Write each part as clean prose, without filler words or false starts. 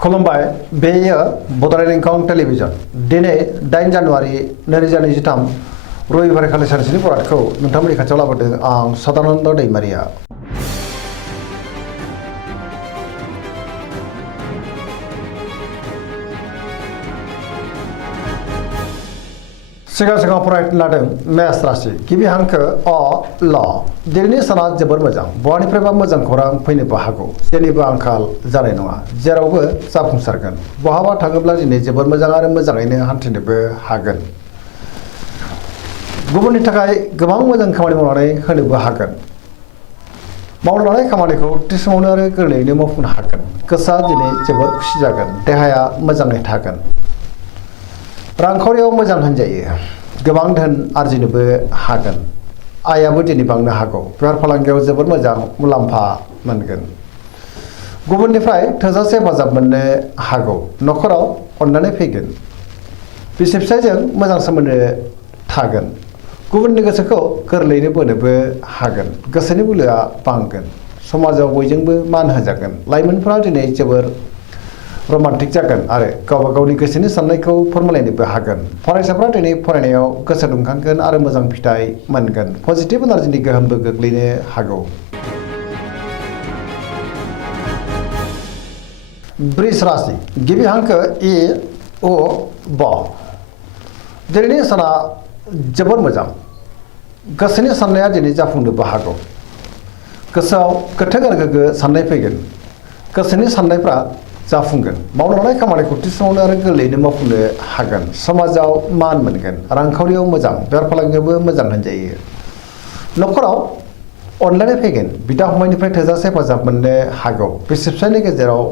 खुलुमबाय बेयो बड'लेण्ड इंखं टेलिभिजन दिनै 8 जानुवारि 2023 रबिबार खालि सानसेनि बरादखौ नोंथांमोननि खाथियाव लाबोदों आं सदानन्द दैमारिया। सिगां फरायनो लादों मेष राशि गिबि हांखो अ ल दिनैनि साना जोबोर मोजां बहानिफ्रायबा मोजां खौरां फैनोबो हागौ जेनिबो आंखाल जानाय नङा जेरावबो जाफुंसारगोन बहाबा थाङोब्ला दिनै जोबोर मोजां आरो मोजाङैनो हान्थिनोबो हागोन गुबुननि थाखाय गोबां मोजां खामानि मावनानै होनोबो हागोन मावनो लानाय खामानिखौ थि समावनो आरो गोरलैयैनो मावफुंनो हागोन गोसोआ दिनै जोबोर खुसि जागोन देहाया मोजाङै थागोन रांखावरियाव मोजां होनजायो गोबां धोन आरजिनोबो हागोन आयाबो दिनै बांनो हागौ बेफार फालांगियाव जोबोर मोजां मुलाम्फा मोनगोन गुबुननिफ्राय थोजासे हेफाजाब मोननो हागौ न'खराव अननानै फैगोन बिसि फिसायजों मोजां सोमोन्दो थागोन गुबुननि गोसोखौ गोरलैयैनो बोनोबो हागोन गोसोनि बोलोआ बांगोन समाजाव बयजोंबो मान होजागोन लाइमोनफोरा दिनै जोबोर रमान्टिक जागोन आरो गावबा गावनि गोसोनि साननायखौ फोरमायलायनोबो हागोन फरायसाफ्रा दिनै फरायनायाव गोसो दुंखांगोन आरो मोजां फिथाइ मोनगोन पजिटिभ एनार्जिनि गोहोमबो गोग्लैनो हागौ वृष राशि गिबि हांखो इ अ ब दिनैनि साना जोबोर मोजां गोसोनि साननाया दिनै जाफुंनोबो हागौ गोसोआव गोथों आरो गोग्गो साननाय फैगोन गोसोनि साननायफ्रा जाफुंगोन मावनो लानाय खामानिखौ थि समावनो आरो गोरलैयैनो मावफुंनो हागोन समाजाव मान मोनगोन रांखावरियाव मोजां बेफार फालांगियावबो मोजां होनजायो न'खराव अनलायनाय फैगोन बिदा फंबायनिफ्राय थोजासे हेफाजाब मोननो हागौ बिसि फिसायनि गेजेराव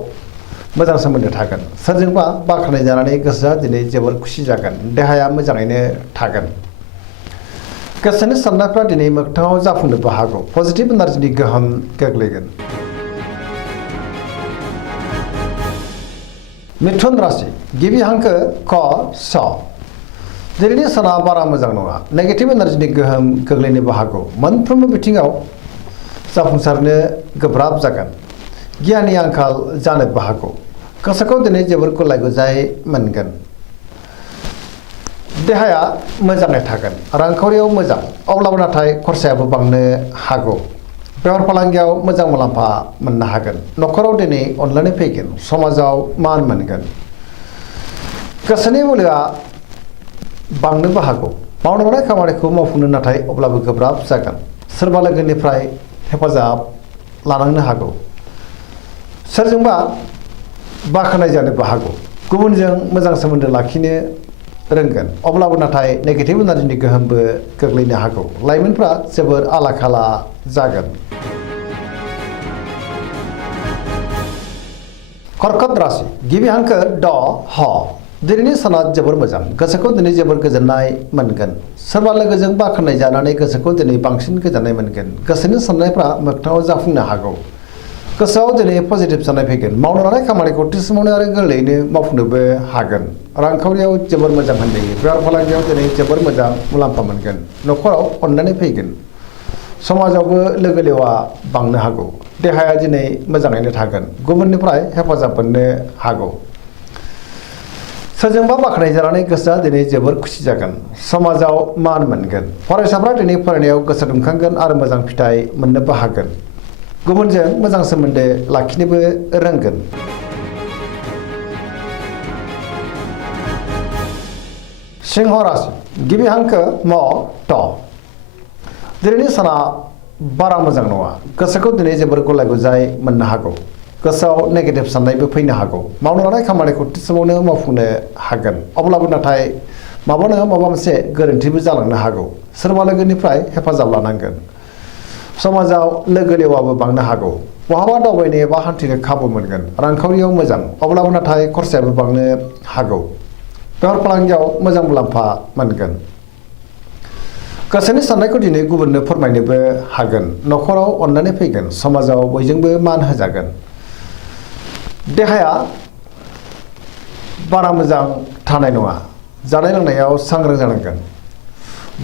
मोजां सोमोन्दो थागोन सोरजोंबा बाख्नाय जानानै गोसोआ दिनै जोबोर खुसि जागोन देहाया मोजाङैनो थागोन गोसोनि साननायफ्रा दिनै मोगथाङाव जाफुंनोबो हागौ पजिटिभ एनार्जिनि गोहोम गोग्लैगोन मिथुन राशि गिबि हांखो क स दिनैनि साना बारा मोजां नङा नेगेटिभ एनार्जिनि गोहोम गोग्लैनोबो हागौ मोनफ्रोमबो बिथिङाव जाफुंसारनो गोब्राब जागोन गियाननि आंखाल जानोबो हागौ गोसोखौ दिनै जोबोर गुलाय गुजाय मोनगोन देहाया मोजाङै थागोन रांखावरियाव मोजां अब्लाबो नाथाय खरसायाबो बांनो हागौ बेफार फालांगियाव मोजां मुलाम्फा मोननो हागोन न'खराव दिनै अनलायनाय फैगोन समाजाव मान मोनगोन गोसोनि बोलोआ बांनोबो हागौ मावनो लानाय खामानिखौ मावफुंनो नाथाय अब्लाबो गोब्राब जागोन सोरबा लोगोनिफ्राय हेफाजाब लानांनो हागौ सोरजोंबा बाख्नाय जानोबो हागौ गुबुनजों मोजां सोमोन्दो लाखिनो रोंगोन अब्लाबो नाथाय नेगेटिभ एनार्जिनि गोहोमबो गोग्लैनो हागौ लाइमोनफ्रा जोबोर आला खाला जागोन कर्कट राशि गिबि हांखो ड ह दिनैनि साना जोबोर मोजां गोसोखौ दिनै जोबोर गोजोननाय मोनगोन सोरबा लोगोजों बाख्नाय जानानै गोसोखौ दिनै बांसिन गोजोननाय मोनगोन गोसोनि साननायफ्रा मोगथाङाव जाफुंनो हागौ गोसोआव दिनै पजिटिभ साननाय फैगोन मावनो लानाय खामानिखौ थि समावनो आरो गोरलैयैनो मावफुंनोबो हागोन रांखावरियाव जोबोर मोजां होनजायो बेफार फालांगियाव दिनै जोबोर मोजां मुलाम्फा मोनगोन न'खराव अननानै फैगोन समाजावबो लोगो लेवा बांनो हागौ देहाया दिनै मोजाङैनो थागोन गुबुननिफ्राय हेफाजाब मोननो हागौ सोरजोंबा बाख्नाय जानानै गोसोआ दिनै जोबोर खुसि जागोन समाजाव मान मोनगोन फरायसाफ्रा दिनै फरायनायाव गोसो दुंखांगोन आरो मोजां फिथाइ मोननोबो हागोन गुबुनजों मोजां सोमोन्दो लाखिनोबो रोंगोन सिंह राशि गिबि हांखो म ट दिनैनि साना बारा मोजां नङा गोसोखौ दिनै जोबोर गुलाय गुजाय मोननो हागौ गोसोआव नेगेटिभ साननायबो फैनो हागौ मावनो लानाय खामानिखौ थि समावनो मावफुंनो हागोन अब्लाबो नाथाय माबा नङा माबा मोनसे गोरोन्थिबो जालांनो हागौ सोरबा लोगोनिफ्राय हेफाजाब लानांगोन समाजाव लोगो लेवाबो बांनो हागौ बहाबा दावबायनो एबा हान्थिनो खाबु मोनगोन रांखावरियाव मोजां अब्लाबो नाथाय खरसायाबो बांनो हागौ बेफार फालांगियाव मोजां मुलाम्फा मोनगोन गोसोनि साननायखौ दिनै गुबुननो फोरमायनोबो हागोन न'खराव अननानै फैगोन समाजाव बयजोंबो मान होजागोन देहाया बारा मोजां थानाय नङा जानाय लोंनायाव सांग्रां जानांगोन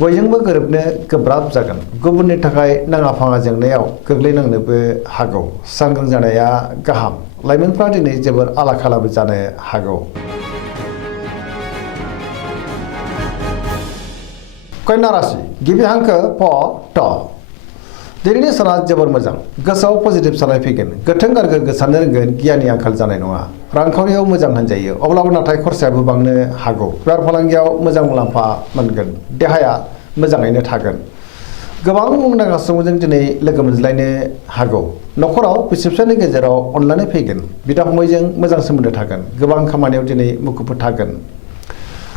बयजोंबो गोरोबनो गोब्राब जागोन। गुबुननि थाखाय नाङा फाङा जेंनायाव गोग्लैनांनोबो हागौ। सांग्रां जानाया गाहाम। लाइमोनफ्रा दिनै जोबोर आला खालाबो जानो हागौ। कन्या राशि गिबि हांखो प ट। दिनैनि साना जोबोर मोजां। गोसोआव पजिटिभ साननाय फैगोन। गोथों आरो गोग्गो साननो रोंगोन। गियाननि आंखाल जानाय नङा। रांखावरियाव मोजां होनजायो, अब्लाबो नाथाय खरसायाबो बांनो हागौ। बेफार फालांगियाव मोजां मुलाम्फा मोनगोन। देहाया मोजाङैनो थागोन। गोबां मुंदांखा सुबुंजों दिनै लोगो मोनज्लायनो हागौ। न'खराव बिसि फिसायनि गेजेराव अनलायनाय फैगोन। बिदा फंबायजों मोजां सोमोन्दो थागोन। गोबां खामानियाव दिनै मुखुब थागोन।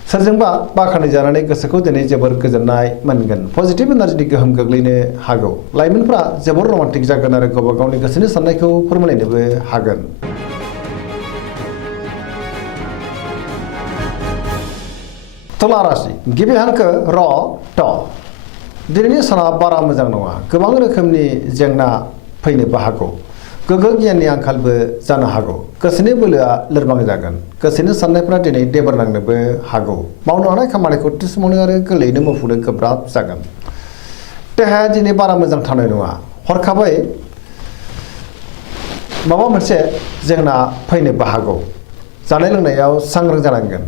सोरजोंबा बाखनाय जानानै गोसोखौ दिनै जोबोर गोजोननाय मोनगोन। पजिटिभ एनार्जिनि गोहोम गोग्लैनो हागौ। लाइमोनफ्रा जोबोर रमान्टिक जागोन आरो गावबा गावनि गोसोनि साननायखौ फोरमायलायनोबो हागोन। तुला राशि गिबि हांखो र ट। दिनैनि साना बारा मोजां नङा। गोबां रोखोमनि जेंना फैनोबो हागौ। गोग्गो गियाननि आंखालबो जानो हागौ। गोसोनि बोलोआ लोरबां जागोन। गोसोनि साननायफ्रा दिनै देबार नांनोबो हागौ। मावनो हानाय खामानिखौ थि समावनो आरो गोरलैयैनो मावफुंनो गोब्राब जागोन। देहाया दिनै बारा मोजां थानाय नङा। हरखाबै माबा मोनसे जेंना फैनोबो हागौ। जानाय लोंनायाव सांग्रां जानांगोन।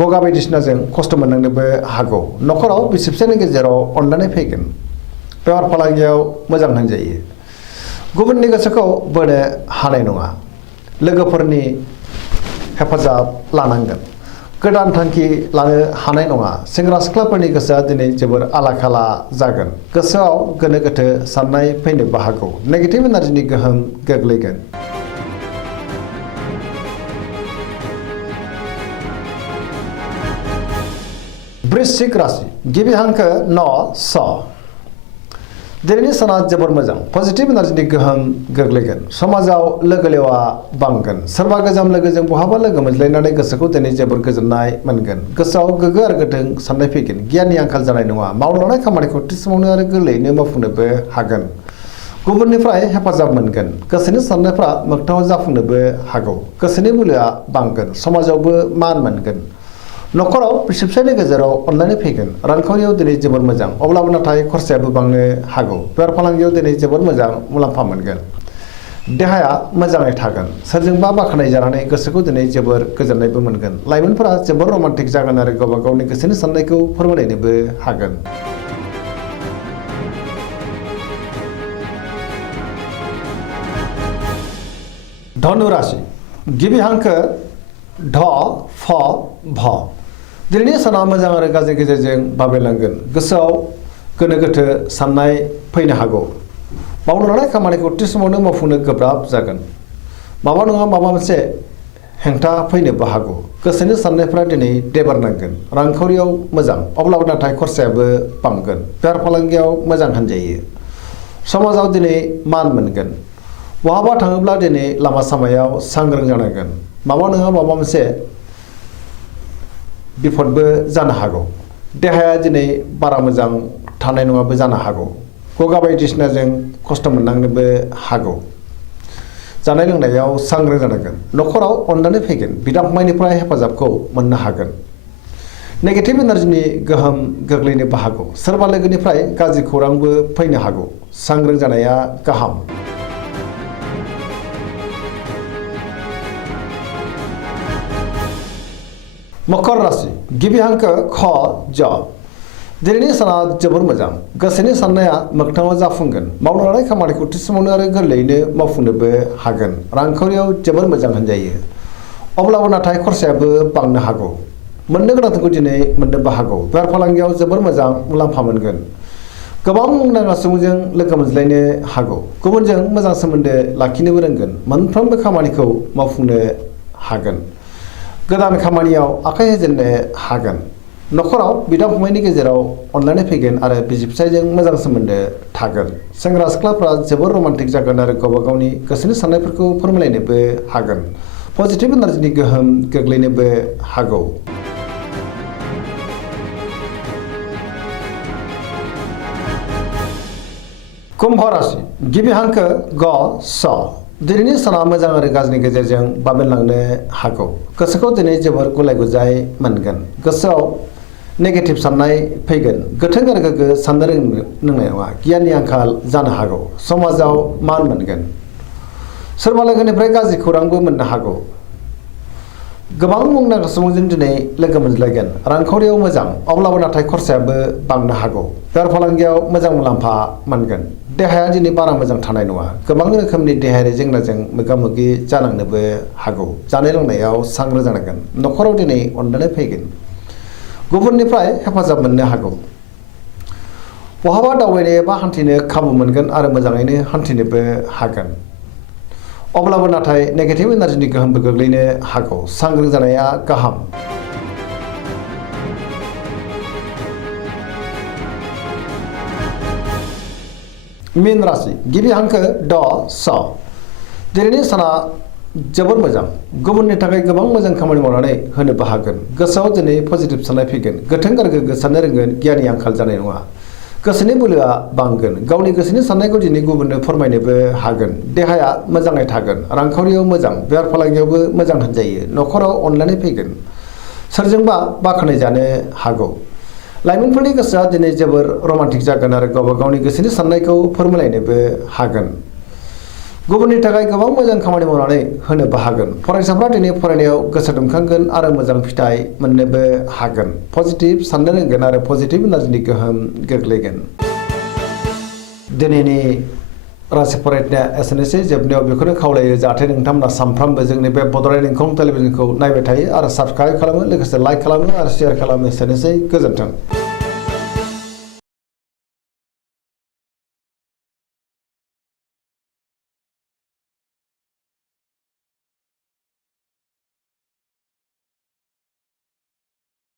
गगा बायदिसिनाजों खस्थ' मोननांनोबो हागौ। न'खराव बिसि फिसायनि गेजेराव अनलायनाय फैगोन। बेफार फालांगियाव मोजां होनजायो। गुबुननि गोसोखौ बोनो हानाय नङा। लोगोफोरनि हेफाजाब लानांगोन। गोदान थांखि लानो हानाय नङा। सेंग्रा सिख्लाफोरनि गोसोआ दिनै जोबोर आला खाला जागोन। गोसोआव गोनो गोथो साननाय फैनोबो हागौ। नेगेटिभ एनार्जिनि गोहोम गोग्लैगोन। वृश्चिक राशि गिबि हांखो न स। दिनैनि साना जोबोर मोजां। पजिटिभ एनार्जिनि गोहोम गोग्लैगोन। समाजाव लोगो लेवा बांगोन। सोरबा गोजाम लोगोजों बहाबा लोगो मोनज्लायनानै गोसोखौ दिनै जोबोर गोजोननाय मोनगोन। गोसोआव गोग्गो आरो गोथों साननाय फैगोन। गियाननि आंखाल जानाय नङा। मावनो लानाय खामानिखौ थि समावनो आरो गोरलैयैनो मावफुंनोबो हागोन। गुबुननिफ्राय हेफाजाब मोनगोन। गोसोनि साननायफ्रा मोगथाङाव जाफुंनोबो हागौ। गोसोनि बोलोआ बांगोन। समाजावबो मान मोनगोन। न'खराव बिसि फिसायनि गेजेराव अनलायनाय फैगोन। रांखावरियाव दिनै जोबोर मोजां, अब्लाबो नाथाय खरसायाबो बांनो हागौ। बेफार फालांगियाव दिनै जोबोर मोजां मुलाम्फा मोनगोन। देहाया मोजाङै थागोन। सोरजोंबा बाखनाय जानानै गोसोखौ दिनै जोबोर गोजोननायबो मोनगोन। लाइमोनफोरा जोबोर रमान्टिक जागोन आरो गावबा गावनि गोसोनि साननायखौ फोरमायलायनोबो हागोन। धनु राशि गिबि हांखो ढ फ भ। दिनैनि साना मोजां आरो गाज्रि गेजेरजों बाबेलांगोन। गोसोआव गोनो गोथो साननाय फैनो हागौ। मावनो लानाय खामानिखौ थि समावनो मावफुंनो गोब्राब जागोन। माबा नङा माबा मोनसे हेंथा फैनोबो हागौ। गोसोनि साननायफ्रा दिनै देबार नांगोन। रांखावरियाव मोजां, अब्लाबो नाथाय खरसायाबो बांगोन। बेफार फालांगियाव मोजां होनजायो। समाजाव दिनै मान मोनगोन। बहाबा थाङोब्ला दिनै लामा सामायाव सांग्रां जानांगोन। माबा नङा माबा मोनसे बिपदबो जानो हागौ। देहाया दिनै बारा मोजां थानाय नङाबो जानो हागौ। गगा बायदिसिनाजों खस्थ' मोननांनोबो हागौ। जानाय लोंनायाव सांग्रां जानांगोन। न'खराव अनलायनाय फैगोन। बिदा फंबायनिफ्राय हेफाजाबखौ मोननो हागोन। नेगेटिभ एनार्जिनि गोहोम गोग्लैनोबो हागौ। सोरबा लोगोनिफ्राय गाज्रि खौरांबो फैनो हागौ। सांग्रां जानाया गाहाम। मकर राशि गिबि हांखो ख ज। दिनैनि साना जोबोर मोजां। गोसोनि साननाया मोगथाङाव जाफुंगोन। मावनो लानाय खामानिखौ थि समावनो आरो गोरलैयैनो मावफुंनोबो हागोन। रांखावरियाव जोबोर मोजां होनजायो। अब्लाबो नाथाय खरसायाबो बांनो हागौ। मोननो गोनांखौ दिनै मोननोबो हागौ। बेफार फालांगियाव जोबोर मोजां मुलाम्फा मोनगोन। गोबां मुंदांखा सुबुंजों लोगो मोनज्लायनो हागौ। गुबुनजों मोजां सोमोन्दो लाखिनोबो रोंगोन। मोनफ्रोमबो खामानिखौ मावफुंनो हागोन। गोदान खामानियाव आखाइ होजेननो हागोन। न'खराव बिदा फंबायनि गेजेराव अनलायनाय फैगोन आरो बिसि फिसायजों मोजां सोमोन्दो थागोन। सेंग्रा सिख्लाफ्रा जोबोर रमान्टिक जागोन आरो गावबा गावनि गोसोनि साननायफोरखौ फोरमायलायनोबो हागोन। पजिटिभ एनार्जिनि गोहोम गोग्लैनोबो हागौ। कुम्भ राशि गिबि हांखो ग स। दिनैनि साना मोजां आरो गाज्रिनि गेजेरजों बाबेनलांनो हागौ। गोसोखौ दिनै जोबोर गुलाय गुजाय मोनगोन। गोसोआव नेगेटिभ साननाय फैगोन गोथों आरो गोग्गो साननो रोंनाय नङा गियाननि आंखाल जानो हागौ समाजाव मान मोनगोन सोरबा लोगोनिफ्राय गाज्रि खौरांबो मोननो हागौ गोबां मुंदांखा सुबुंजों दिनै लोगो मोनज्लायगोन रांखावरियाव मोजां अब्लाबो नाथाय खरसायाबो बांनो हागौ बेफार फालांगियाव मोजां मुलाम्फा मोनगोन देहाया दिनै बारा मोजां थानाय नङा गोबां रोखोमनि देहायारि जेंनाजों मोगा मोगि जानांनोबो हागौ जानाय लोंनायाव सांग्रां जानांगोन न'खराव दिनै अनलायनाय फैगोन गुबुननिफ्राय हेफाजाब मोननो हागौ बहाबा दावबायनो एबा हान्थिनो खाबु मोनगोन आरो मोजाङैनो हान्थिनोबो हागोन अब्लाबो नाथाय नेगेटिभ एनार्जिनि गोहोमबो गोग्लैनो हागौ सांग्रां जानाया गाहाम मीन राशि गिबि हांखो ड स दिनैनि साना जोबोर मोजां गुबुननि थाखाय गोबां मोजां खामानि मावनानै होनोबो हागोन गोसोआव दिनै पजिटिभ साननाय फैगोन गोथों आरो गोग्गो साननो रोंगोन गियाननि आंखाल जानाय नङा गोसोनि बोलोआ बांगोन गावनि गोसोनि साननायखौ दिनै गुबुननो फोरमायनोबो हागोन देहाया मोजाङै थागोन रांखावरियाव मोजां बेफार फालांगियावबो मोजां होनजायो न'खराव अनलायनाय फैगोन सोरजोंबा बाख्नाय जानो हागौ लाइमोनफोरनि गोसोआ दिनै जोबोर रमान्टिक जागोन आरो गावबा गावनि गोसोनि साननायखौ फोरमायलायनोबो हागोन गुबुननि थाखाय गोबां मोजां खामानि मावनानै होनोबो हागोन फरायसाफ्रा दिनै फरायनायाव गोसो दुंखांगोन आरो मोजां फिथाइ मोननोबो हागोन पजिटिभ साननो रोंगोन आरो पजिटिभ एनार्जिनि गोहोम गोग्लैगोन दिनैनि राशि फरायनाया एसेनोसै जोबनायाव बेखौनो खावलायो जाहाथे नोंथांमोना सानफ्रामबो जोंनि बे बड'लेण्ड इंखं टेलिभिजनखौ नायबाय थायो आरो साबस्क्राइब खालामो लोगोसे लाइक खालामो आरो शेयार खालामो एसेनोसै गोजोन्थों